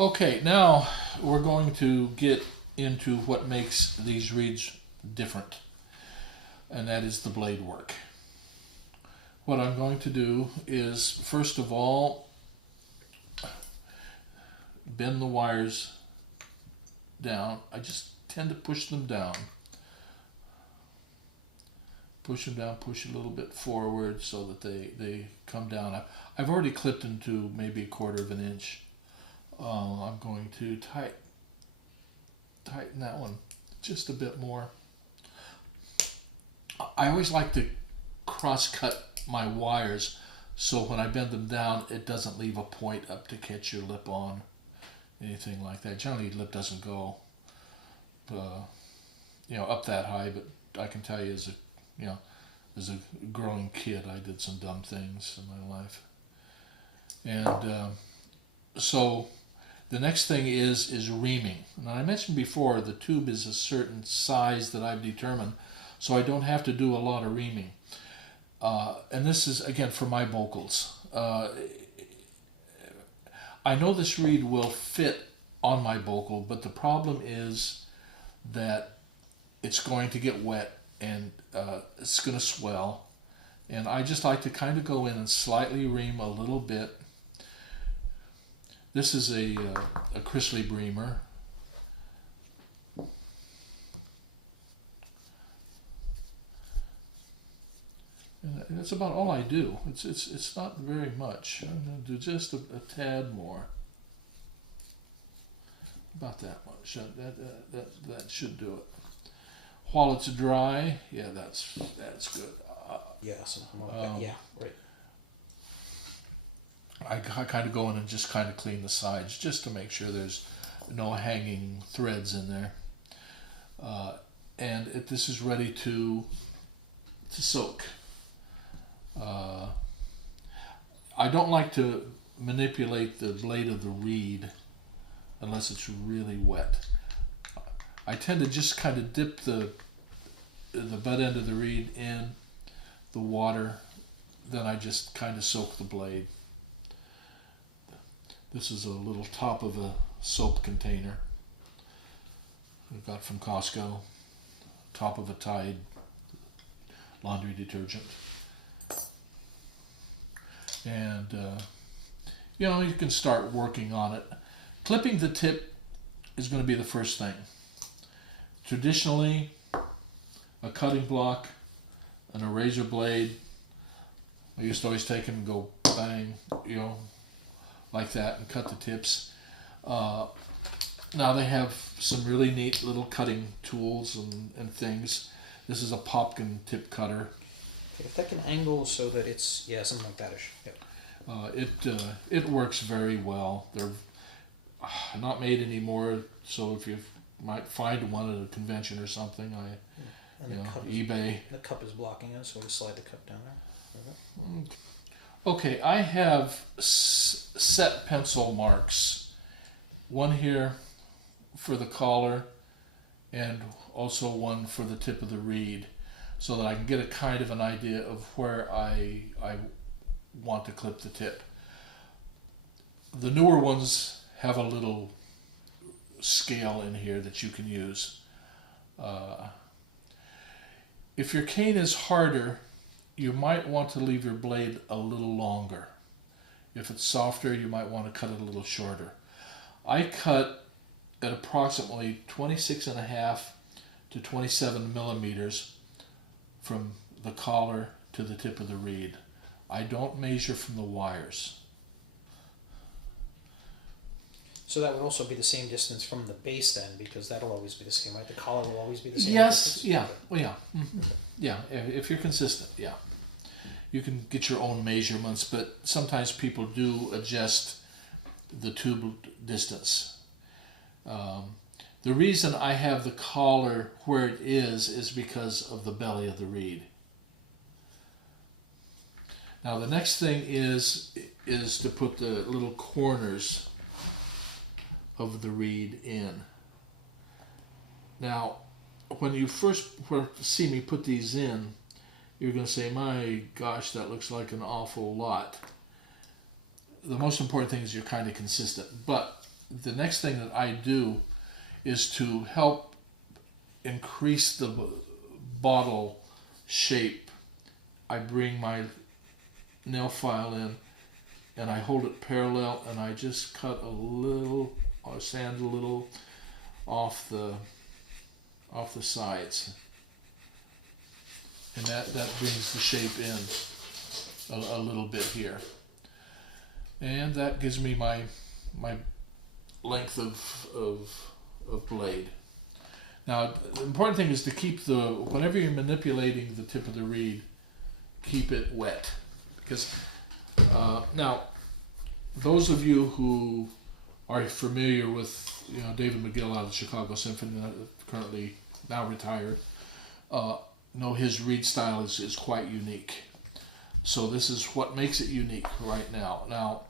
Okay, now we're going to get into what makes these reeds different, and that is the blade work. What I'm going to do is, first of all, bend the wires down. I just tend to push them down. Push them down, push a little bit forward so that they come down. I've already clipped into maybe 1/4 of an inch. I'm going to tighten that one just a bit more. I always like to cross-cut my wires so when I bend them down, it doesn't leave a point up to catch your lip on, anything like that. Generally, lip doesn't go, up that high. But I can tell you, as a growing kid, I did some dumb things in my life, and so. The next thing is reaming. Now I mentioned before the tube is a certain size that I've determined, so I don't have to do a lot of reaming. And this is, again, for my vocals. I know this reed will fit on my vocal, but the problem is that it's going to get wet and it's going to swell. And I just like to kind of go in and slightly ream a little bit. This is a Chrisley breamer. And that's about all I do. It's not very much. I'm going to do just a tad more. About that much. That should do it. While it's dry, yeah, that's good. Yeah, right. I kind of go in and just kind of clean the sides just to make sure there's no hanging threads in there. And this is ready to soak. I don't like to manipulate the blade of the reed unless it's really wet. I tend to just kind of dip the butt end of the reed in the water, then I just kind of soak the blade. This is a little top of a soap container we got from Costco. Top of a Tide laundry detergent. And, you can start working on it. Clipping the tip is going to be the first thing. Traditionally, a cutting block and a razor blade. I used to always take them and go bang, like that, and cut the tips. Now they have some really neat little cutting tools and things. This is a Popkin tip cutter. If that can angle so that it's, something like that-ish. Yep. It works very well. They're not made anymore, so if you might find one at a convention or something, eBay. The cup is blocking it, so we slide the cup down there. Okay, I have set pencil marks. One here for the collar and also one for the tip of the reed, so that I can get a kind of an idea of where I want to clip the tip. The newer ones have a little scale in here that you can use. If your cane is harder, you might want to leave your blade a little longer. If it's softer, you might want to cut it a little shorter. I cut at approximately 26.5 to 27 millimeters from the collar to the tip of the reed. I don't measure from the wires. So that would also be the same distance from the base then, because that'll always be the same, right? The collar will always be the same Yes, distance? yeah, well, yeah. Mm-hmm. Okay. Yeah, if you're consistent, yeah. You can get your own measurements, but sometimes people do adjust the tube distance. The reason I have the collar where it is because of the belly of the reed. Now the next thing is to put the little corners of the reed in. Now, when you first see me put these in, you're going to say, my gosh, that looks like an awful lot. The most important thing is you're kind of consistent. But the next thing that I do is to help increase the bottle shape. I bring my nail file in and I hold it parallel and I just cut a little, or sand a little off the sides, and that brings the shape in a little bit here, and that gives me my length of blade. Now the important thing is to keep whenever you're manipulating the tip of the reed, keep it wet, because now those of you who are familiar with David McGill out of the Chicago Symphony, currently now retired, know his reed style is quite unique. So this is what makes it unique right now. Now,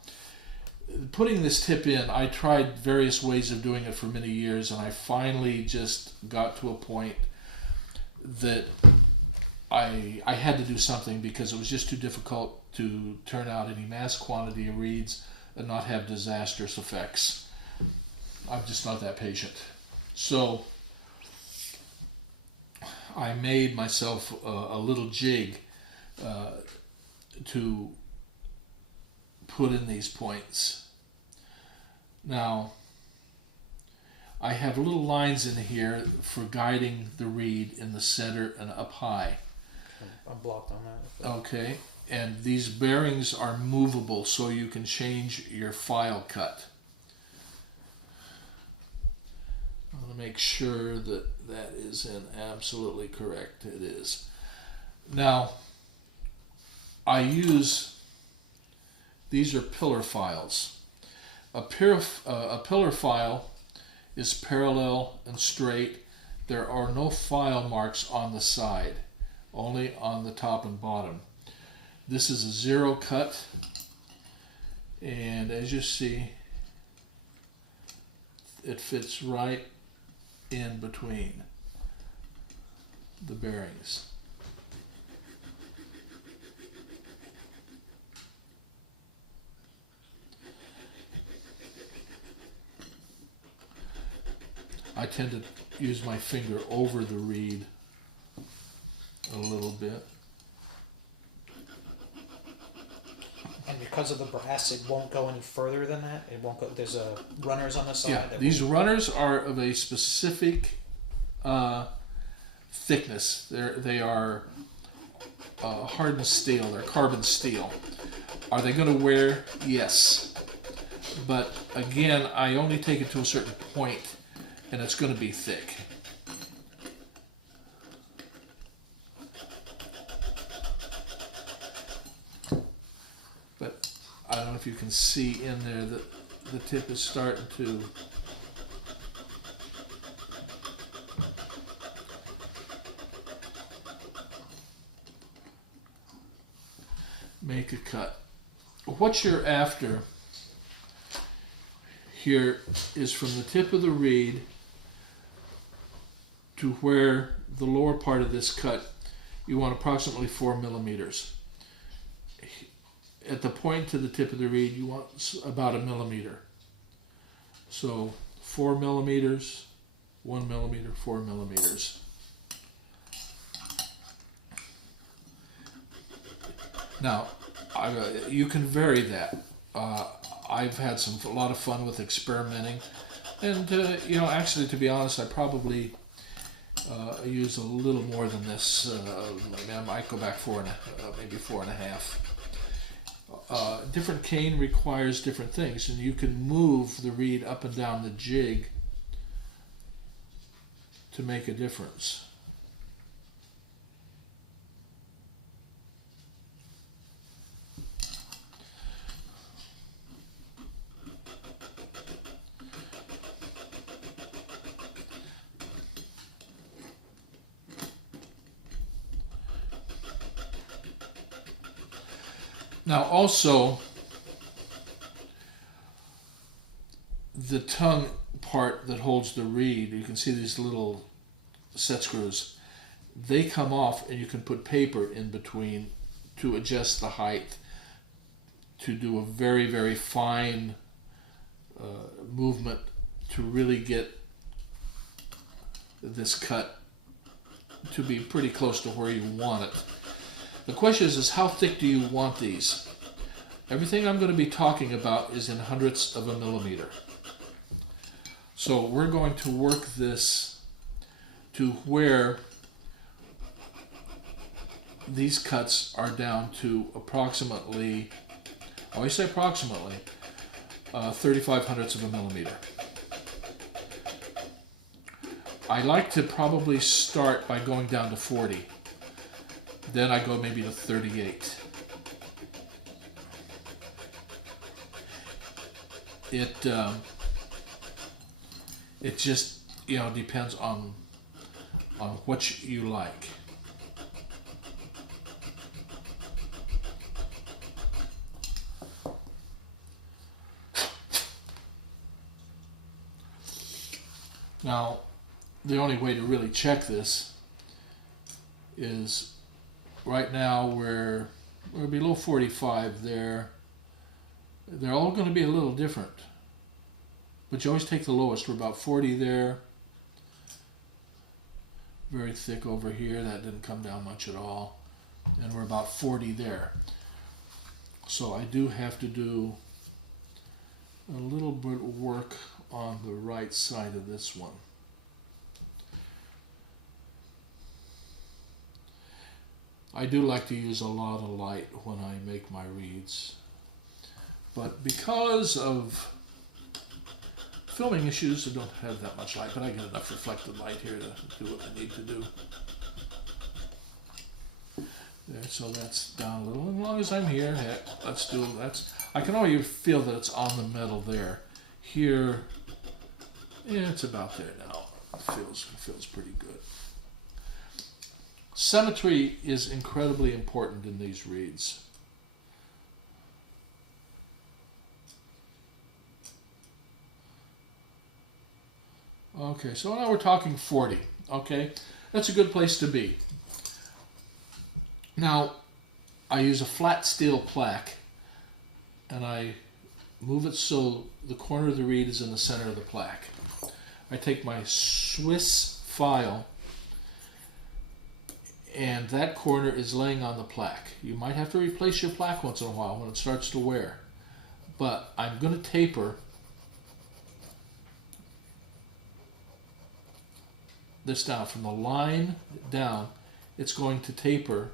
putting this tip in, I tried various ways of doing it for many years, and I finally just got to a point that I had to do something, because it was just too difficult to turn out any mass quantity of reeds and not have disastrous effects. I'm just not that patient. So I made myself a little jig to put in these points. Now I have little lines in here for guiding the reed in the center and up high. I'm blocked on that. Okay, and these bearings are movable, so you can change your file cut. I want to make sure that that is absolutely correct. It is. Now, I use, these are pillar files. A pillar file is parallel and straight. There are no file marks on the side, only on the top and bottom. This is a zero cut, and as you see, it fits right in between the bearings. I tend to use my finger over the reed a little bit. And because of the brass, it won't go any further than that. It won't go. There's runners on the side. Yeah, these runners are of a specific thickness. They are hardened steel. They're carbon steel. Are they going to wear? Yes. But again, I only take it to a certain point, and it's going to be thick. But I don't know if you can see in there that the tip is starting to make a cut. What you're after here is from the tip of the reed to where the lower part of this cut, you want approximately 4 millimeters. At the point to the tip of the reed, you want about 1 millimeter. So 4 millimeters, 1 millimeter, 4 millimeters. Now, you can vary that. I've had a lot of fun with experimenting, and actually, to be honest, I probably use a little more than this. I might go back maybe 4.5. Different cane requires different things, and you can move the reed up and down the jig to make a difference. Now also, the tongue part that holds the reed, you can see these little set screws. They come off, and you can put paper in between to adjust the height, to do a very, very fine movement to really get this cut to be pretty close to where you want it. The question is how thick do you want these? Everything I'm going to be talking about is in hundredths of a millimeter. So we're going to work this to where these cuts are down to approximately, I always say approximately, 35 hundredths of a millimeter. I like to probably start by going down to 40. Then I go maybe to 38. It just, you know, depends on what you like. Now, the only way to really check this is right now we're below 45 there. They're all going to be a little different. But you always take the lowest. We're about 40 there. Very thick over here. That didn't come down much at all. And we're about 40 there. So I do have to do a little bit of work on the right side of this one. I do like to use a lot of light when I make my reeds. But because of filming issues, I don't have that much light, but I get enough reflected light here to do what I need to do. There, so that's down a little. As long as I'm here, heck, let's do that's. I can already feel that it's on the metal there. Here, yeah, it's about there now. It feels pretty good. Symmetry is incredibly important in these reeds. Okay, so now we're talking 40. Okay, that's a good place to be. Now, I use a flat steel plaque, and I move it so the corner of the reed is in the center of the plaque. I take my Swiss file, and that corner is laying on the plaque. You might have to replace your plaque once in a while when it starts to wear. But I'm going to taper this down. From the line down, it's going to taper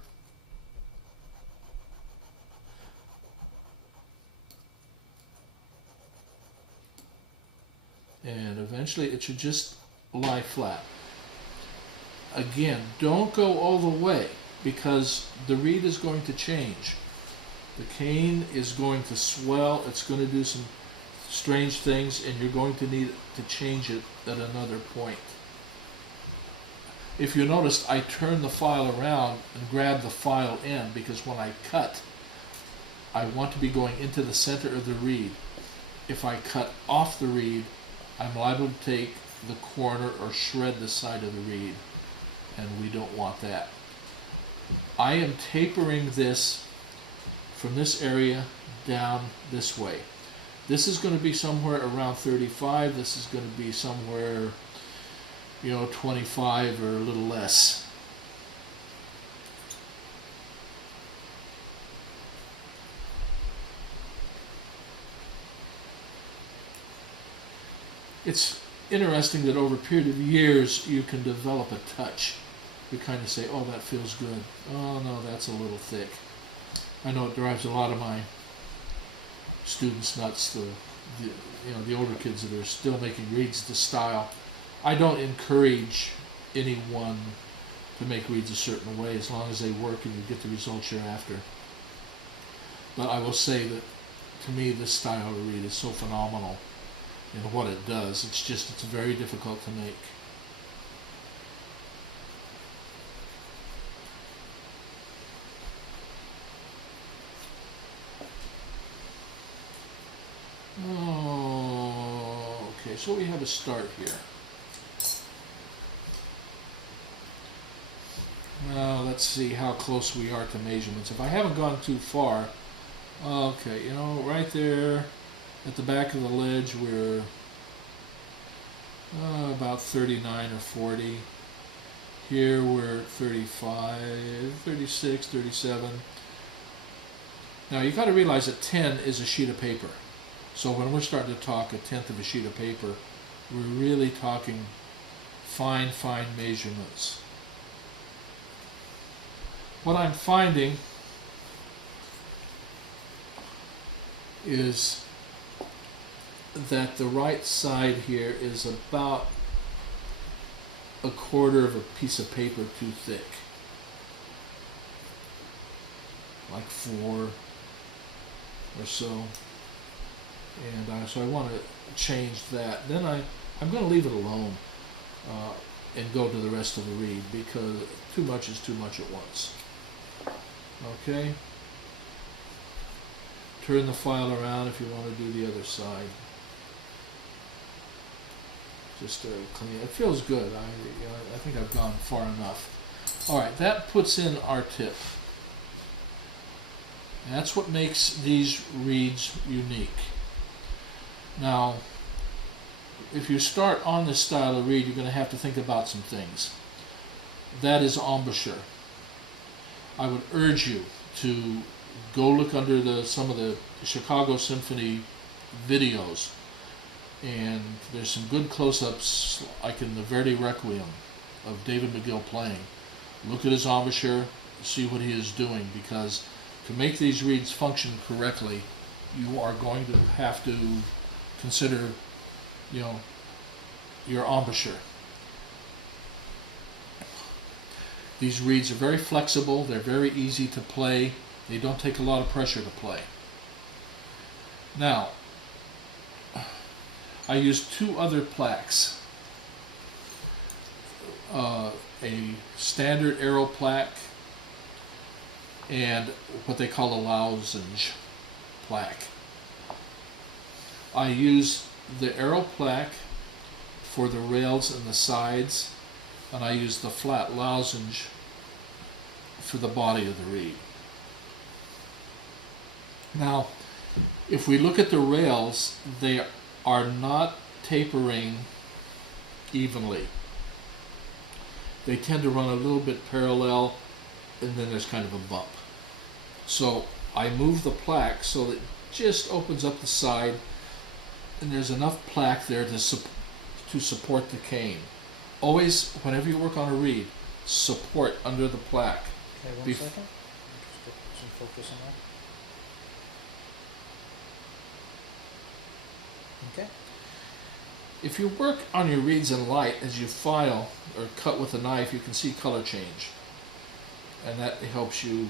and eventually it should just lie flat. Again, don't go all the way because the reed is going to change. The cane is going to swell, it's going to do some strange things, and you're going to need to change it at another point. If you noticed, I turned the file around and grabbed the file end because when I cut, I want to be going into the center of the reed. If I cut off the reed, I'm liable to take the corner or shred the side of the reed, and we don't want that. I am tapering this from this area down this way. This is going to be somewhere around 35. This is going to be somewhere, 25 or a little less. It's interesting that over a period of years you can develop a touch. You kind of say, oh, that feels good. Oh, no, that's a little thick. I know it drives a lot of my students nuts, the older kids that are still making reeds to style. I don't encourage anyone to make reeds a certain way as long as they work and you get the results you're after. But I will say that to me this style of reed is so phenomenal in what it does. It's very difficult to make. Oh, okay, so we have a start here. Now let's see how close we are to measurements. If I haven't gone too far, okay, right there, At the back of the ledge, we're about 39 or 40. Here we're 35, 36, 37. Now you got to realize that 10 is a sheet of paper. So when we're starting to talk a tenth of a sheet of paper, we're really talking fine, fine measurements. What I'm finding is that the right side here is about a quarter of a piece of paper too thick. Like 4 or so. And so I want to change that. Then I'm going to leave it alone and go to the rest of the reed, because too much is too much at once. Okay? Turn the file around if you want to do the other side. Just to clean it. It feels good. I think I've gone far enough. Alright, that puts in our tip. And that's what makes these reeds unique. Now, if you start on this style of reed, you're going to have to think about some things. That is embouchure. I would urge you to go look under some of the Chicago Symphony videos, and there's some good close-ups, like in the Verdi Requiem of David McGill playing. Look at his embouchure, see what he is doing, because to make these reeds function correctly, you are going to have to consider, your embouchure. These reeds are very flexible, they're very easy to play, they don't take a lot of pressure to play. Now, I used 2 other plaques. A standard arrow plaque and what they call a lozenge plaque. I use the arrow plaque for the rails and the sides, and I use the flat lozenge for the body of the reed. Now, if we look at the rails, they are not tapering evenly. They tend to run a little bit parallel, and then there's kind of a bump. So I move the plaque so that it just opens up the side, and there's enough plaque there to support the cane. Always, whenever you work on a reed, support under the plaque. Okay, one second. Just get some focus on that. Okay. If you work on your reeds in light, as you file or cut with a knife, you can see color change, and that helps you,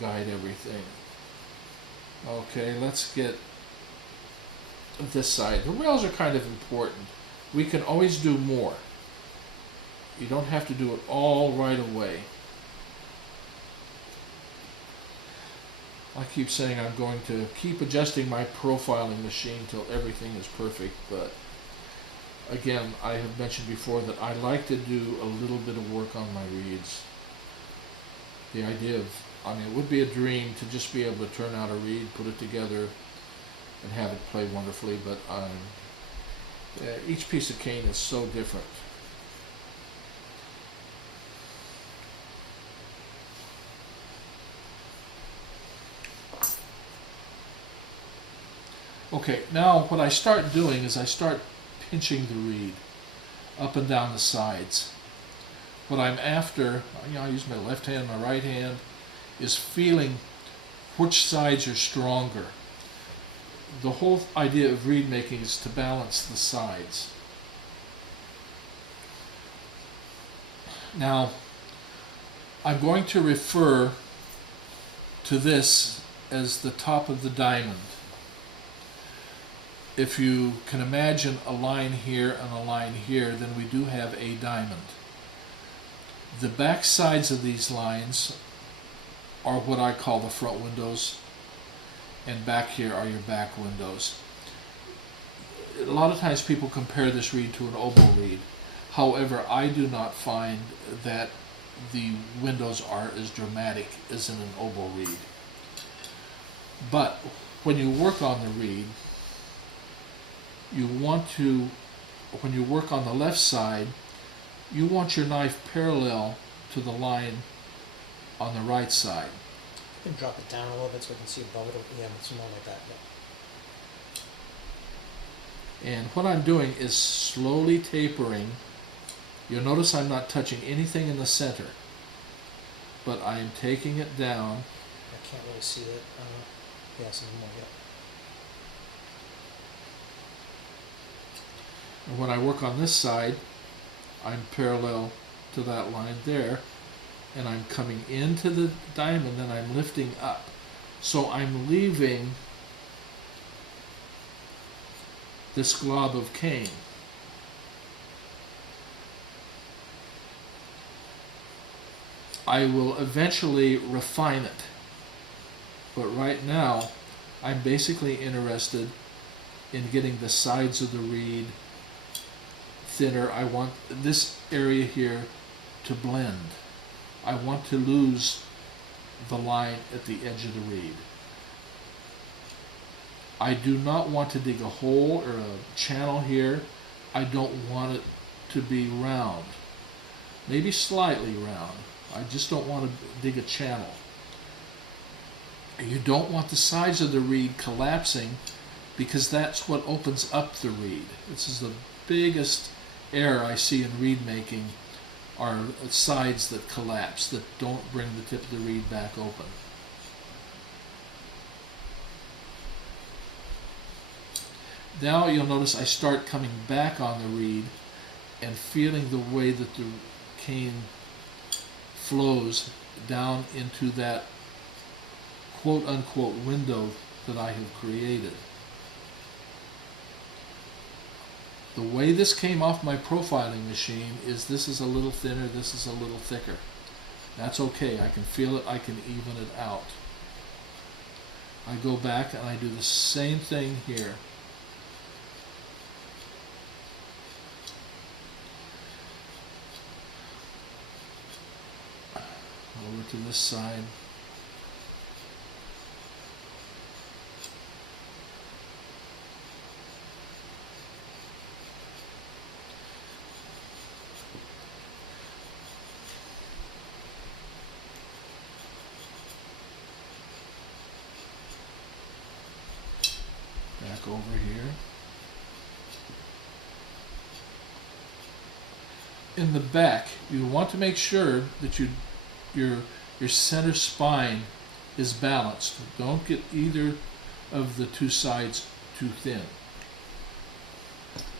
guide everything. Okay, let's get this side. The rails are kind of important. We can always do more. You don't have to do it all right away. I keep saying I'm going to keep adjusting my profiling machine till everything is perfect, but again, I have mentioned before that I like to do a little bit of work on my reeds. The idea of, it would be a dream to just be able to turn out a reed, put it together, and have it play wonderfully, but each piece of cane is so different. Okay, now what I start doing is I start pinching the reed up and down the sides. What I'm after, I use my left hand, my right hand, is feeling which sides are stronger. The whole idea of reed making is to balance the sides. Now, I'm going to refer to this as the top of the diamond. If you can imagine a line here and a line here, then we do have a diamond. The back sides of these lines are what I call the front windows, and back here are your back windows. A lot of times people compare this reed to an oboe reed. However, I do not find that the windows are as dramatic as in an oboe reed. But when you work on the reed, you want to, when you work on the left side, you want your knife parallel to the line on the right side. You can drop it down a little bit so we can see above it. Yeah, it's more like that. Yeah. And what I'm doing is slowly tapering. You'll notice I'm not touching anything in the center, but I'm taking it down. I can't really see it. Yeah, some more. Yeah. And when I work on this side, I'm parallel to that line there, and I'm coming into the diamond and I'm lifting up. So I'm leaving this glob of cane. I will eventually refine it, but right now I'm basically interested in getting the sides of the reed thinner. I want this area here to blend. I want to lose the line at the edge of the reed. I do not want to dig a hole or a channel here. I don't want it to be round. Maybe slightly round. I just don't want to dig a channel. You don't want the sides of the reed collapsing, because that's what opens up the reed. This is the biggest error I see in reed making, are sides that collapse, that don't bring the tip of the reed back open. Now you'll notice I start coming back on the reed and feeling the way that the cane flows down into that quote-unquote window that I have created. The way this came off my profiling machine is this is a little thinner, this is a little thicker. That's okay, I can feel it, I can even it out. I go back and I do the same thing here. Over to this side. Back over here. In the back, you want to make sure that your center spine is balanced. Don't get either of the two sides too thin.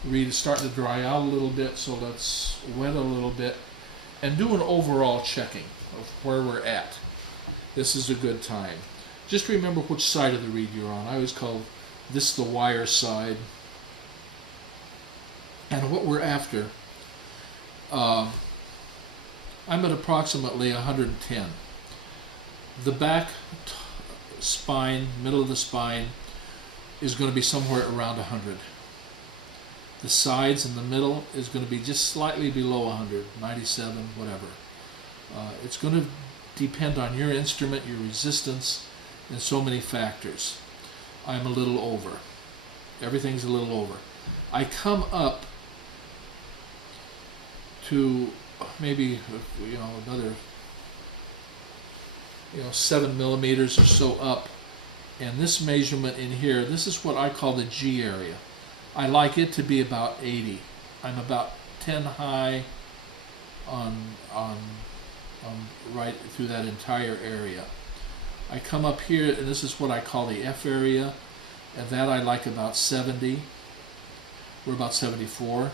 The reed is starting to dry out a little bit, so let's wet a little bit and do an overall checking of where we're at. This is a good time. Just remember which side of the reed you're on. I always call this the wire side. And what we're after, I'm at approximately 110. The back spine, middle of the spine, is going to be somewhere around 100. The sides in the middle is going to be just slightly below 100, 97, whatever. It's going to depend on your instrument, your resistance, and so many factors. I'm a little over. Everything's a little over. I come up to maybe another 7 millimeters or so up, and this measurement in here, this is what I call the G area. I like it to be about 80. I'm about 10 high on right through that entire area. I come up here, and this is what I call the F area, and that I like about 70. We're about 74,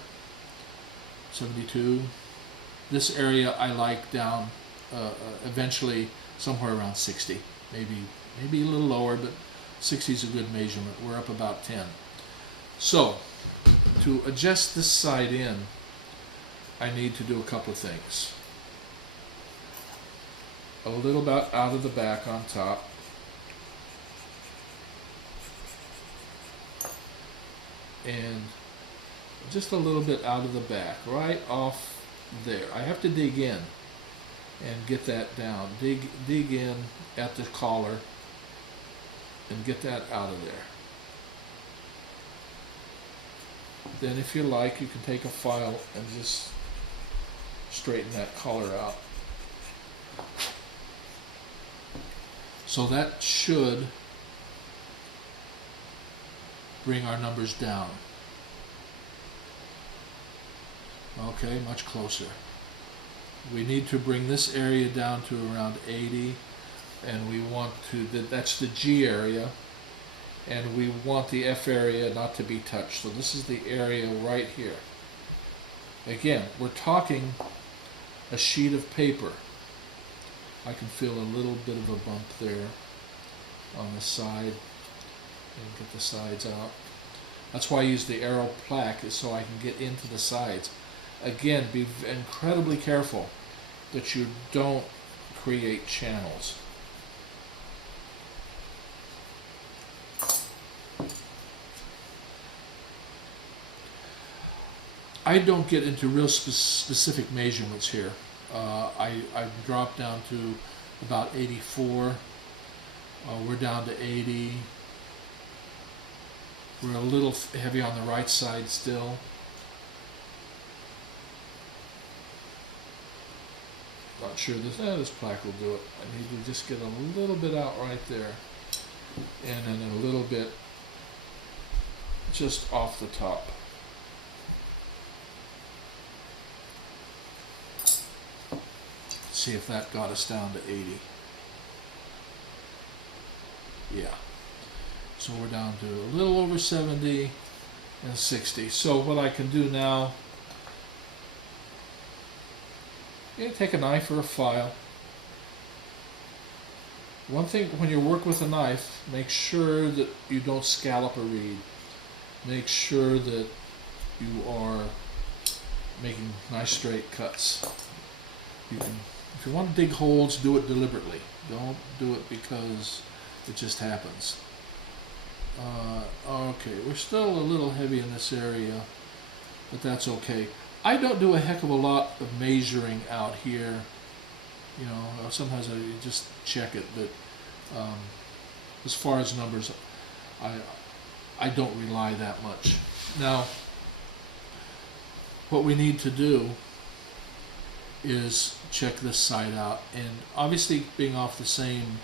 72. This area I like down eventually somewhere around 60, maybe a little lower, but 60 is a good measurement. We're up about 10. So to adjust this side in, I need to do a couple of things. A little bit out of the back on top. And just a little bit out of the back, right off there. I have to dig in and get that down. Dig in at the collar and get that out of there. then if you like, you can take a file and just straighten that color out. So that should bring our numbers down. Okay, much closer. We need to bring this area down to around 80, and we want to, that's the G area, and we want the F area not to be touched. So this is the area right here. Again, we're talking a sheet of paper. I can feel a little bit of a bump there on the side, and get the sides out. That's why I use the arrow plaque, is so I can get into the sides. Again, be incredibly careful that you don't create channels. I don't get into real specific measurements here. I dropped down to about 84. We're down to 80. We're a little heavy on the right side still. Not sure this plaque will do it. I need to just get a little bit out right there, and then a little bit just off the top. See if that got us down to 80. Yeah. So we're down to a little over 70 and 60. So what I can do now, take a knife or a file. One thing, when you work with a knife, make sure that you don't scallop a reed. Make sure that you are making nice straight cuts. You can, if you want to dig holes, do it deliberately. Don't do it because it just happens. Okay, we're still a little heavy in this area, but that's okay. I don't do a heck of a lot of measuring out here. You know, sometimes I just check it, but as far as numbers, I don't rely that much. Now, what we need to do is check this side out, and obviously being off the same,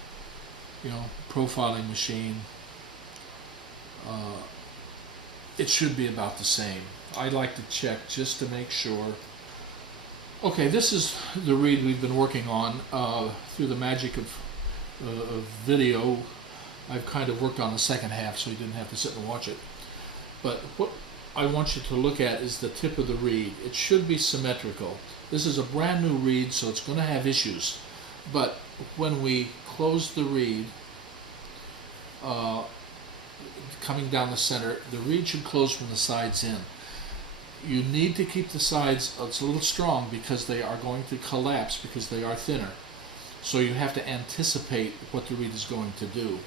profiling machine, it should be about the same. I like to check just to make sure. Okay, this is the reed we've been working on through the magic of video. I've kind of worked on the second half, so you didn't have to sit and watch it. But what I want you to look at is the tip of the reed. It should be symmetrical. This is a brand new reed, so it's going to have issues. But when we close the reed, coming down the center, the reed should close from the sides in. You need to keep the sides, it's a little strong because they are going to collapse because they are thinner. So you have to anticipate what the reed is going to do.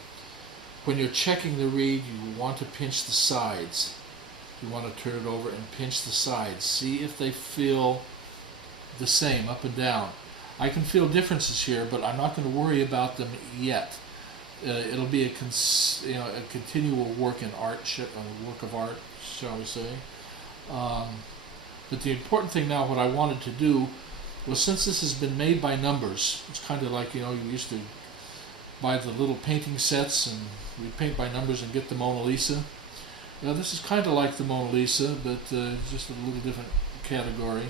When you're checking the reed, you want to pinch the sides. You want to turn it over and pinch the sides. See if they feel the same up and down. I can feel differences here, but I'm not going to worry about them yet. It'll be a continual work in art, work of art, shall we say. But the important thing now, what I wanted to do was, since this has been made by numbers, it's kind of like, you used to buy the little painting sets and we paint by numbers and get the Mona Lisa. This is kind of like the Mona Lisa, but just a little different category.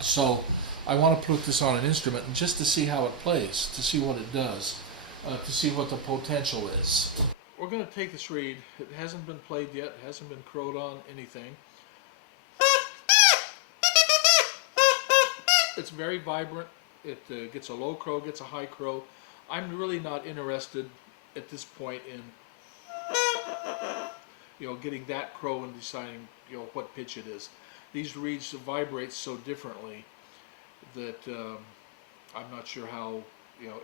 So I want to put this on an instrument and just to see how it plays, to see what it does, to see what the potential is. We're going to take this reed. It hasn't been played yet, it hasn't been crowed on, anything. It's very vibrant. It gets a low crow, gets a high crow. I'm really not interested at this point in getting that crow and deciding what pitch it is. These reeds vibrate so differently that I'm not sure how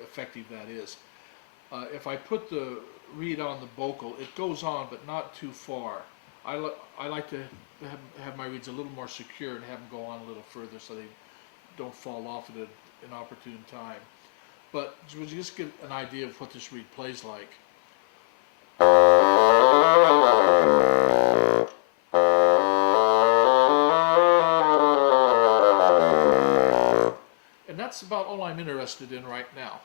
effective that is. If I put the reed on the bocal, it goes on, but not too far. I like to have my reeds a little more secure and have them go on a little further so they don't fall off at an opportune time. But to just get an idea of what this reed plays like. that's about all I'm interested in right now.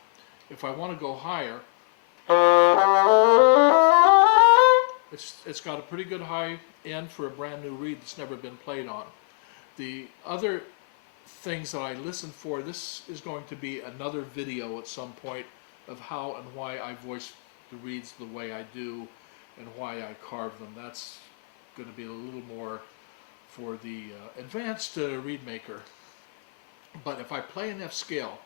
If I want to go higher, it's got a pretty good high end for a brand new reed that's never been played on. The other things that I listen for, this is going to be another video at some point of how and why I voice the reeds the way I do and why I carve them. That's going to be a little more for the advanced reed maker. But if I play an F scale,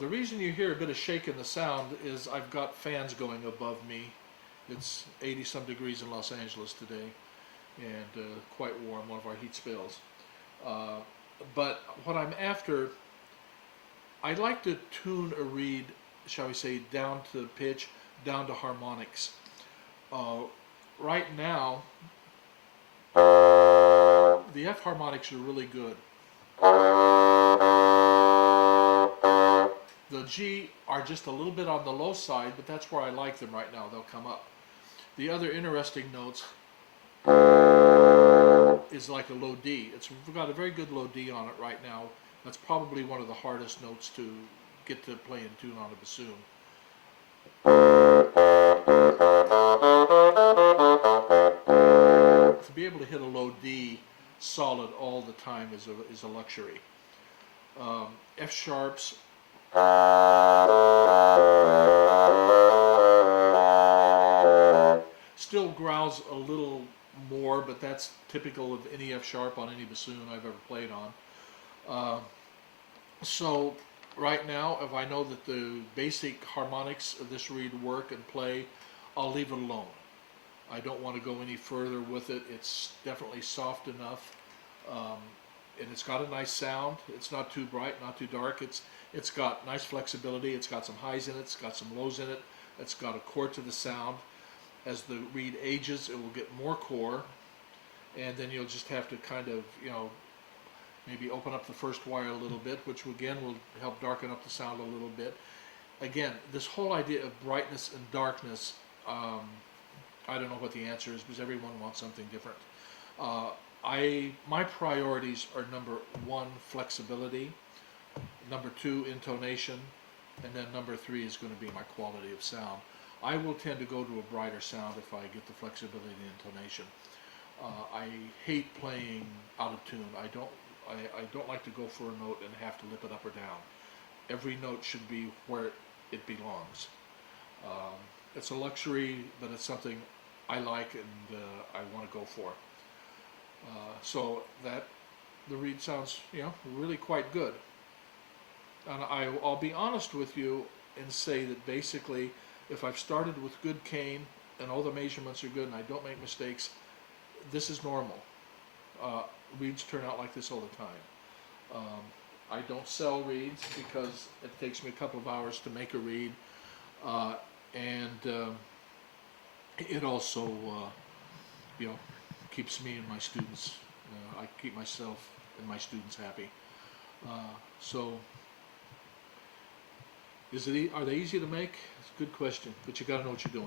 the reason you hear a bit of shake in the sound is I've got fans going above me. It's 80 some degrees in Los Angeles today, and quite warm, one of our heat spells. But what I'm after, I like to tune a reed, shall we say, down to pitch, down to harmonics. Right now, the F harmonics are really good. The G are just a little bit on the low side, but that's where I like them right now. They'll come up. The other interesting notes is like a low D. We've got a very good low D on it right now. That's probably one of the hardest notes to get to play in tune on a bassoon. To be able to hit a low D solid all the time is a luxury. F sharps still growls a little more, but that's typical of any F sharp on any bassoon I've ever played on. So right now, if I know that the basic harmonics of this reed work and play, I'll leave it alone. I don't want to go any further with it. It's definitely soft enough, and it's got a nice sound. It's not too bright, not too dark. It's got nice flexibility. It's got some highs in it. It's got some lows in it. It's got a core to the sound. As the reed ages, it will get more core, and then you'll just have to kind of, maybe open up the first wire a little bit, which again will help darken up the sound a little bit. Again, this whole idea of brightness and darkness, I don't know what the answer is because everyone wants something different. My priorities are number 1, flexibility, number 2, intonation, and then number 3 is going to be my quality of sound. I will tend to go to a brighter sound if I get the flexibility and intonation. I hate playing out of tune. I don't like to go for a note and have to lip it up or down. Every note should be where it belongs. It's a luxury, but it's something I like and I want to go for. So that the reed sounds, really quite good. And I'll be honest with you and say that basically, if I've started with good cane and all the measurements are good and I don't make mistakes, this is normal. Reeds turn out like this all the time. I don't sell reeds because it takes me a couple of hours to make a reed, and it also, keeps me and my students. I keep myself and my students happy. So, are they easy to make? It's a good question, but you got to know what you're doing.